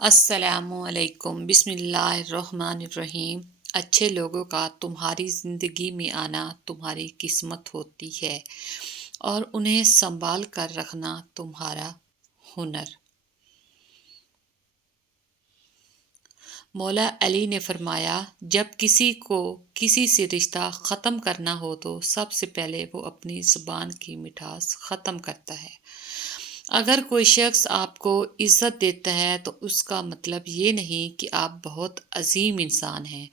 السلام علیکم، بسم اللہ الرحمن الرحیم۔ اچھے لوگوں کا تمہاری زندگی میں آنا تمہاری قسمت ہوتی ہے اور انہیں سنبھال کر رکھنا تمہارا ہنر۔ مولا علی نے فرمایا، جب کسی کو کسی سے رشتہ ختم کرنا ہو تو سب سے پہلے وہ اپنی زبان کی مٹھاس ختم کرتا ہے۔ اگر کوئی شخص آپ کو عزت دیتا ہے تو اس کا مطلب یہ نہیں کہ آپ بہت عظیم انسان ہیں،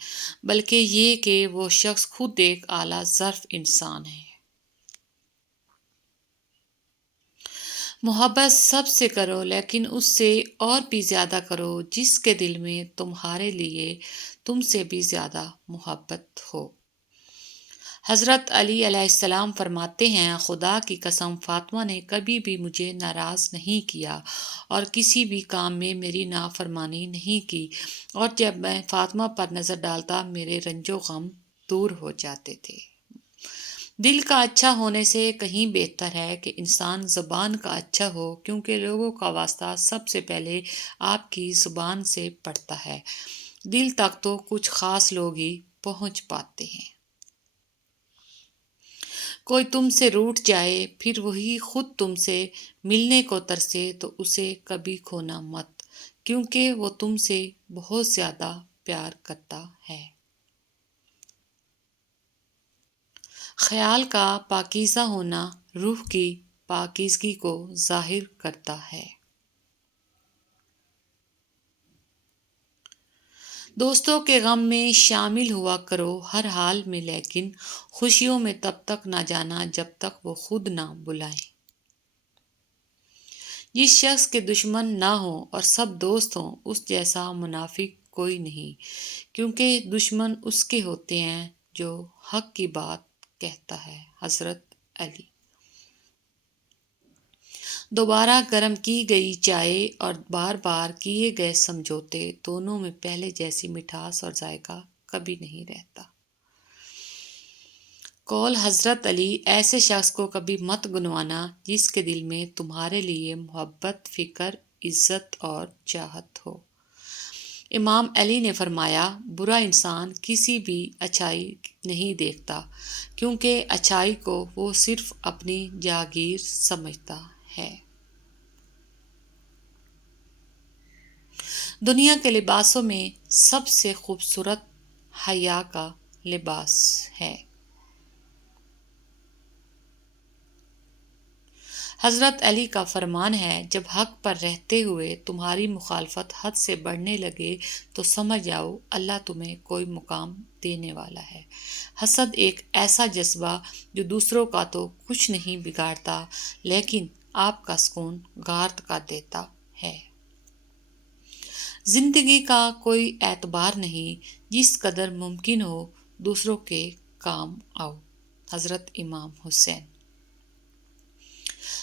بلکہ یہ کہ وہ شخص خود ایک اعلیٰ ظرف انسان ہے۔ محبت سب سے کرو، لیکن اس سے اور بھی زیادہ کرو جس کے دل میں تمہارے لیے تم سے بھی زیادہ محبت ہو۔ حضرت علی علیہ السلام فرماتے ہیں، خدا کی قسم فاطمہ نے کبھی بھی مجھے ناراض نہیں کیا اور کسی بھی کام میں میری نافرمانی نہیں کی، اور جب میں فاطمہ پر نظر ڈالتا میرے رنج و غم دور ہو جاتے تھے۔ دل کا اچھا ہونے سے کہیں بہتر ہے کہ انسان زبان کا اچھا ہو، کیونکہ لوگوں کا واسطہ سب سے پہلے آپ کی زبان سے پڑتا ہے۔ دل تک تو کچھ خاص لوگ ہی پہنچ پاتے ہیں۔ کوئی تم سے روٹھ جائے پھر وہی خود تم سے ملنے کو ترسے تو اسے کبھی کھونا مت، کیونکہ وہ تم سے بہت زیادہ پیار کرتا ہے۔ خیال کا پاکیزہ ہونا روح کی پاکیزگی کو ظاہر کرتا ہے۔ دوستوں کے غم میں شامل ہوا کرو ہر حال میں، لیکن خوشیوں میں تب تک نہ جانا جب تک وہ خود نہ بلائیں۔ جس شخص کے دشمن نہ ہوں اور سب دوست ہوں، اس جیسا منافق کوئی نہیں، کیونکہ دشمن اس کے ہوتے ہیں جو حق کی بات کہتا ہے۔ حضرت علی۔ دوبارہ گرم کی گئی چائے اور بار بار کیے گئے سمجھوتے، دونوں میں پہلے جیسی مٹھاس اور ذائقہ کبھی نہیں رہتا۔ قول حضرت علی، ایسے شخص کو کبھی مت گنوانا جس کے دل میں تمہارے لیے محبت، فکر، عزت اور چاہت ہو۔ امام علی نے فرمایا، برا انسان کسی بھی اچھائی نہیں دیکھتا، کیونکہ اچھائی کو وہ صرف اپنی جاگیر سمجھتا ہے۔ دنیا کے لباسوں میں سب سے خوبصورت حیا کا لباس ہے۔ حضرت علی کا فرمان ہے، جب حق پر رہتے ہوئے تمہاری مخالفت حد سے بڑھنے لگے تو سمجھ جاؤ اللہ تمہیں کوئی مقام دینے والا ہے۔ حسد ایک ایسا جذبہ جو دوسروں کا تو کچھ نہیں بگاڑتا، لیکن آپ کا سکون غارت کر دیتا ہے۔ زندگی کا کوئی اعتبار نہیں، جس قدر ممکن ہو دوسروں کے کام آؤ۔ حضرت امام حسین۔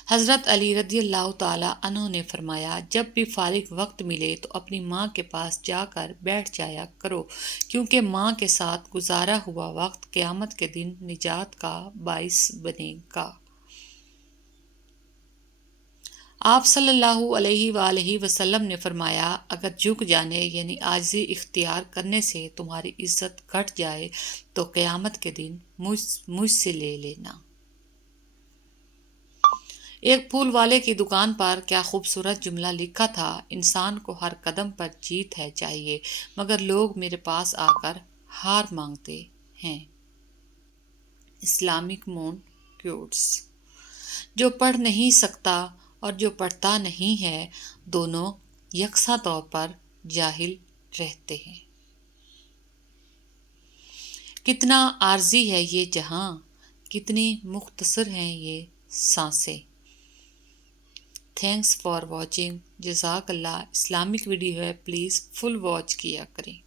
حضرت علی رضی اللہ تعالیٰ عنہ نے فرمایا، جب بھی فارغ وقت ملے تو اپنی ماں کے پاس جا کر بیٹھ جایا کرو، کیونکہ ماں کے ساتھ گزارا ہوا وقت قیامت کے دن نجات کا باعث بنے گا۔ آپ صلی اللہ علیہ وآلہ وسلم نے فرمایا، اگر جھک جانے یعنی عاجزی اختیار کرنے سے تمہاری عزت گھٹ جائے تو قیامت کے دن مجھ سے لے لینا۔ ایک پھول والے کی دکان پر کیا خوبصورت جملہ لکھا تھا، انسان کو ہر قدم پر جیت ہے چاہیے، مگر لوگ میرے پاس آ کر ہار مانگتے ہیں۔ Islamic monk quotes. جو پڑھ نہیں سکتا اور جو پڑھتا نہیں ہے، دونوں یکساں طور پر جاہل رہتے ہیں۔ کتنا عارضی ہے یہ جہاں، کتنی مختصر ہیں یہ سانسیں۔ Thanks for watching. جزاک اللہ۔ اسلامک ویڈیو ہے، پلیز فل واچ کیا کریں۔